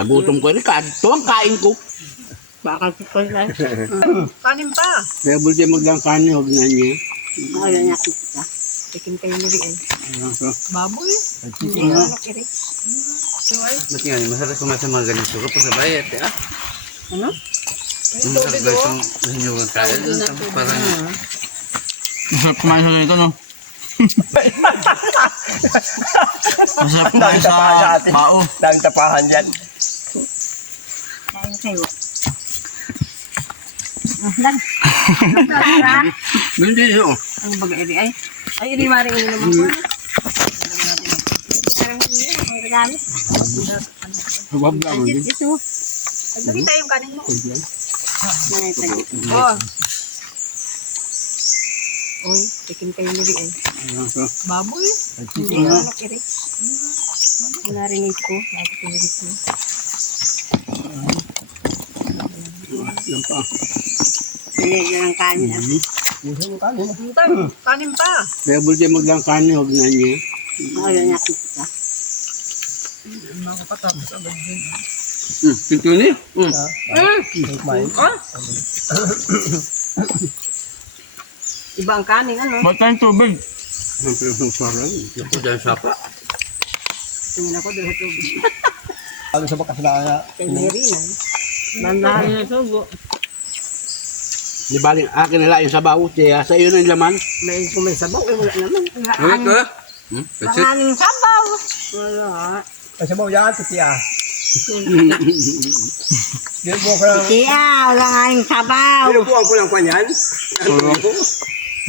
Nagutom ko rin. Ito ang kain ko. Bakal ko lang. Kanin pa. Kaya bulti maglang kanin, huwag na niya. Ayaw niya kita. Tikim kayo nili eh. Baboy. Hindi na ano kiri. Ba't nga, masarap kumasa mga ganito ka pa sa bayat, ah? Ano? Masarap ba itong hinugang kaya? Parang... Masarap kumain sa ganito, no? Masarap kumain sa bao. Daming tapahan dyan. Kain kayo. Hindi siya, oh. Ang baga iri ay. Ay, iri maring ini naman po. Parang hindi ang gamit. Huwag lang, Ay, hindi. ito. Lagi tayo yung kanin mo. Oh. Uy, tikim kayo nili eh. Baboy. Hindi na ano kiri. Narinig ko. Nakikinig ko. Yan pa. Hindi lang kanin. Kanin pa. Kaya bulti maglang kanin, huwag na niya. Ayaw niya kita. Pinto niya. Iba ang kanin, ano? Ba't tayong tubig? Siyempre, parang. Ako dahil sapa. Tingin ako doon sa tubig. Ano sa bakas na Kay Mary na. Nandahan na sugo. Di baling akin nila yung sabaw, siya sa iyo na yung laman. May kung may sabaw, eh, wala naman. Ito? That's it. Panganing sabaw. Wala. Ay, sabaw yan, titiya. Ginubuhan ko lang. Tiya, wala nga yung sabaw. Ginubuhan ko lang pa yan.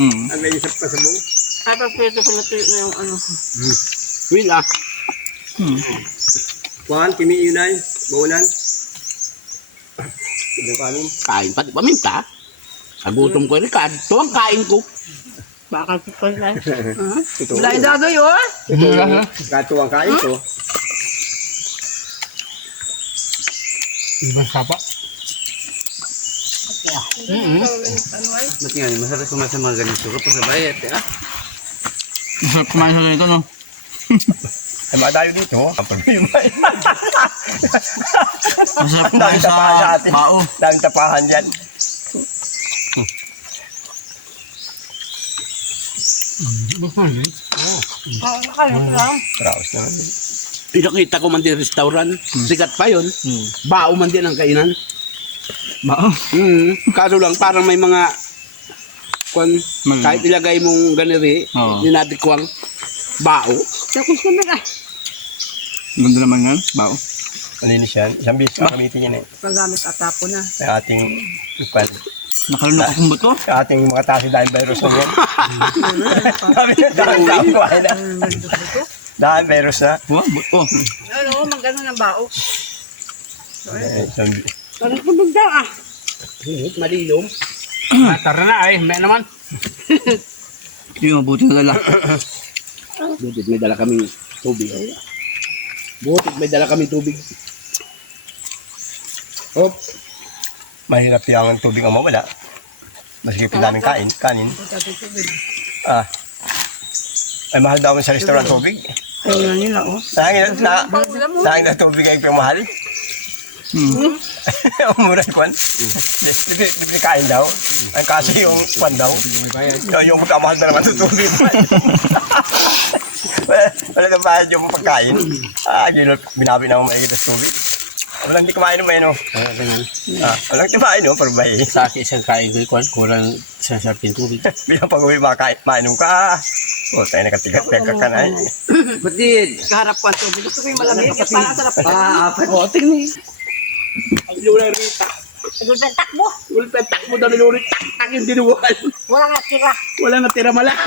Hmm. Ang may isap ka sabaw. Tapos pwede ko natuyo na yung ano. Will, ah. Kuhan, kimi yunay, baunan. Ito kanin. Kain pati paminta. Nagutom ko rin. Ito ang kain ko. Bakal ko lang. Ito. Wala yung dadoy, oh. Ito. Gato ang kain ko. Ibang sapa. Ba't nga, masarap kumasa mga ganito ka pa sa bayat, ah? Masarap kumain sa ganito, no? Ay, mga tayo dito. Ang pagpimay. Masarap kumain Daming tapahan sa sa atin. bao. Daming tapahan dyan. Raos naman. Pinakita ko man din restaurant. Sikat pa yun. Bao man din ang kainan. Bao? Kaso lang, parang may mga... Kung, Mali. kahit ilagay mong ganiri, Oo. dinatikwang bao. Tapos ko na ka. Ganda naman yan, bao. Malinis yan. Isang bis gamitin yan eh. Paggamit at tapo na. Sa ating ipan. Nakalunok akong bato. Sa ating mga tasi dahil virus na yan. Sabi na dahil tapuan na. Dahil virus na. Oh, bato. Ano, magano ng bao. Isang bis. Ano ko daw ah. Malilom. Tara na ay, may naman. Hindi mabuti na dala. Butit may dala kaming tubig. Butit may dala kaming tubig. Hop. Mahirap yung tubig ang mawala. Maski namin kanin. Ah. Ay mahal daw sa restaurant tubig. Ayun na nila oh. Sayang na tubig ay mahal. Mura kwan. Libre kain daw. Ang kasi yung kwan daw. Yung pagkamahal na naman sa tubig. Wala nang bayad yung pagkain. Binabi na akong maigit sa tubig. Walang di kumain naman no. Walang kumain no, pero bayi. Sa akin isang kain ko, kurang isang sarpin tubig. Bilang pag-uwi mainom ka. O, tayo nakatigat ka ka na. Batid! Kaharap ko ang tubig. Gusto ko yung malamig. Parang sarap ka. O, tingnan. Ang lulang rita. Gulpen takbo. Ulpetak mo daw nilurit. Tak yung dinuwan. Wala nga tira. Wala na tira malang.